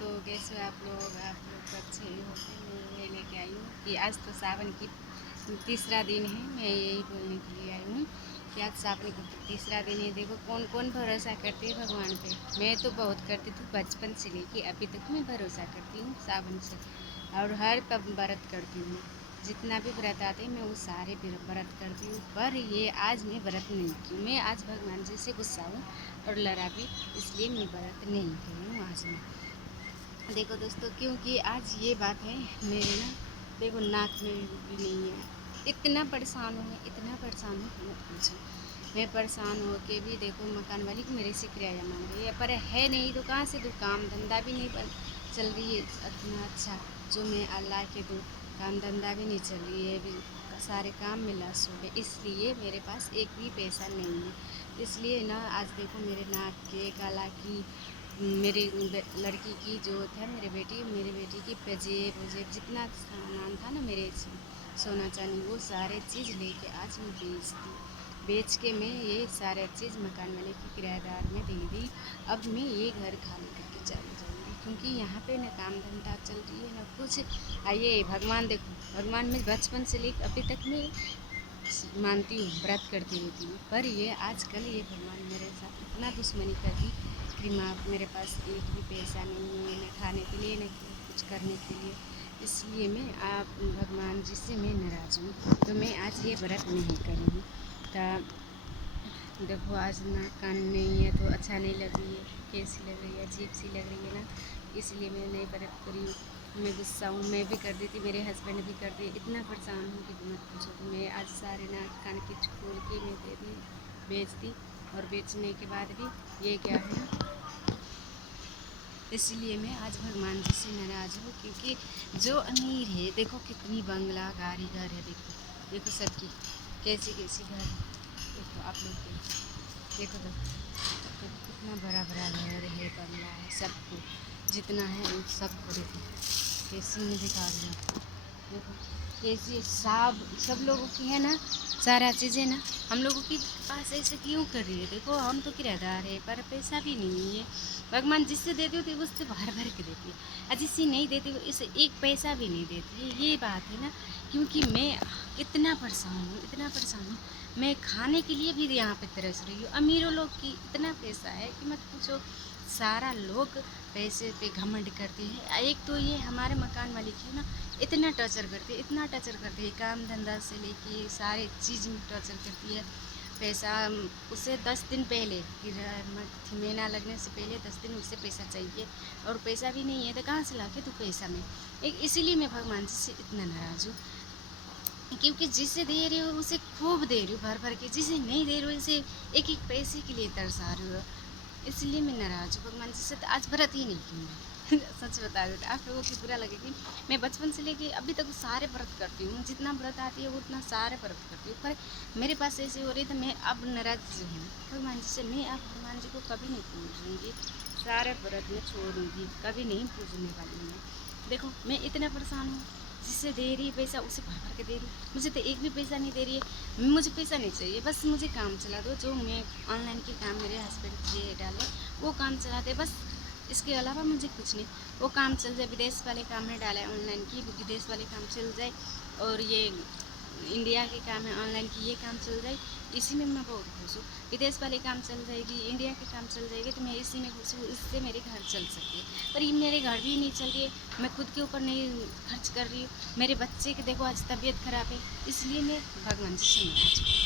तो कैसे हो आप लोग तो अच्छे ही होते। मैं ये लेके आई हूँ कि आज तो सावन की तीसरा दिन है। मैं यही बोलने के लिए आई हूँ कि आज सावन का तीसरा दिन है। देखो कौन कौन भरोसा करते हैं भगवान पे। मैं तो बहुत करती थी, बचपन से लेके अभी तक मैं भरोसा करती हूँ सावन से, और हर व्रत करती हूँ। जितना भी व्रत आते हैं मैं वो सारे व्रत करती हूँ। पर ये आज मैं व्रत नहीं की। मैं आज भगवान जी से गुस्सा हूँ और लड़ा भी, इसलिए मैं व्रत नहीं की हूँ आज मैं। देखो दोस्तों, क्योंकि आज ये बात है मेरे ना, देखो नाक में भी नहीं है। इतना परेशान हूँ मैं, इतना परेशान हूँ कि मत पूछो। मैं परेशान हो के भी देखो मकान वाली को मेरे से किराया मांग रही है, पर है नहीं तो कहाँ से दूँ। काम धंधा भी नहीं चल रही है इतना अच्छा जो मैं अल्लाह के दूँ। काम धंधा भी नहीं चल रही है, भी सारे काम में लॉस हो गए, इसलिए मेरे पास एक भी पैसा नहीं है। इसलिए ना आज देखो मेरे नाक के, गला की, मेरी लड़की की जो था, मेरी बेटी की पजेब वजेब जितना सामान था ना मेरे, सोना चांदी, वो सारे चीज़ लेके आज मैं बेच के मैं ये सारे चीज़ मकान वाले की किराएदार में दे दी। अब मैं ये घर खाली करके चली जाऊँगी, क्योंकि यहाँ पे ना काम धंधा चल रही है ना कुछ। आइए भगवान, देखो भगवान में बचपन से लेकर अभी तक मैं मानती हूँ, व्रत करती रहती हूँ, पर ये आजकल ये भगवान मेरे साथ इतना दुश्मनी कर दी कि माँ मेरे पास एक भी पैसा नहीं है, न खाने के लिए न कुछ करने के लिए। इसलिए मैं आप भगवान जी से मैं नाराज़ हूँ, तो मैं आज ये व्रत नहीं करूँगी। तो देखो आज ना कान नहीं है तो अच्छा नहीं लग रही है, कैसी लग रही है, अजीब सी लग रही है ना, इसलिए मैं नहीं व्रत करी हूँ। मैं गुस्सा हूँ, मैं भी कर दी थी, मेरे हस्बैंड भी कर दिए। इतना परेशान हूँ कि मत पूछो। तो मैं आज सारे नाक कान की खोल के मैं दे दी, बेच दी, और बेचने के बाद भी ये क्या है, इसलिए मैं आज भगवान जी से नाराज़ हूँ। क्योंकि जो अमीर है, देखो कितनी बंगला गाड़ी घर है, देखो देखो सबकी कैसी कैसी घर है, देखो आप लोग देखो तो कितना बड़ा बड़ा घर है, बंगला है, सबको जितना है उन सबको देखो कैसी में दिखा दिया। देखो कैसी सब लोगों की है ना, सारा चीज़ें ना हम लोगों के पास ऐसे क्यों कर रही है। देखो हम तो किराएदार है, पर पैसा भी नहीं है। भगवान जिससे देती होती है उससे भर भर के देती है, और जिससे नहीं देती इसे एक पैसा भी नहीं देती है। ये बात है ना, क्योंकि मैं इतना परेशान हूँ, इतना परेशान हूँ। मैं खाने के लिए भी यहाँ पे तरस रही हूँ। अमीरों लोग की इतना पैसा है कि मत पूछो। सारा लोग पैसे पे घमंड करते हैं। एक तो ये हमारे मकान मालिक है ना, इतना टॉर्चर करती है, इतना टॉर्चर करती है, काम धंधा से लेके सारे चीज़ में टॉर्चर करती है। पैसा उसे 10 दिन पहले, महीना लगने से पहले 10 दिन उसे पैसा चाहिए, और पैसा भी नहीं है तो कहाँ से ला के तू पैसा में। एक इसीलिए मैं भगवान जी से इतना नाराज़ हूँ, क्योंकि जिसे दे रही हो उसे खूब दे रही हो भर भर के, जिसे नहीं दे रही हो उसे एक एक पैसे के लिए तरसा रही हो। इसलिए मैं नाराज़ हूँ भगवान जी से। तो आज व्रत ही नहीं की मैं सच बता देते आप लोगों की बुरा लगेगी। मैं बचपन से लेके अभी तक सारे व्रत करती हूँ, जितना व्रत आती है उतना सारे व्रत करती हूँ, पर मेरे पास ऐसे हो रही तो मैं अब नाराज़ हूँ भगवान जी से। मैं अब भगवान जी को कभी नहीं पूजूँगी, सारे व्रत में छोड़ूंगी, कभी नहीं पूजने वाली मैं। देखो मैं इतना परेशान हूँ, जिससे दे रही है पैसा उसे भर भर के दे रही है, मुझे तो एक भी पैसा नहीं दे रही है। मुझे पैसा नहीं चाहिए, बस मुझे काम चला दो। जो मैं ऑनलाइन के काम मेरे हस्बैंड ये डाले वो काम चला दे बस, इसके अलावा मुझे कुछ नहीं। वो काम चल जाए, विदेश वाले काम में डाला है ऑनलाइन की, विदेश वाले काम चल जाए, और ये इंडिया के काम है ऑनलाइन की, ये काम चल जाए, इसी में मैं बहुत खुश हूँ। विदेश वाले काम चल जाएगी, इंडिया के काम चल जाएगी, तो मैं इसी में खुश हूँ, इससे मेरे घर चल सकती है। पर ये मेरे घर भी नहीं चल रही है, मैं खुद के ऊपर नहीं खर्च कर रही हूँ। मेरे बच्चे के देखो आज तबीयत ख़राब है, इसलिए मैं भगवान जी से नाराज़ हूँ।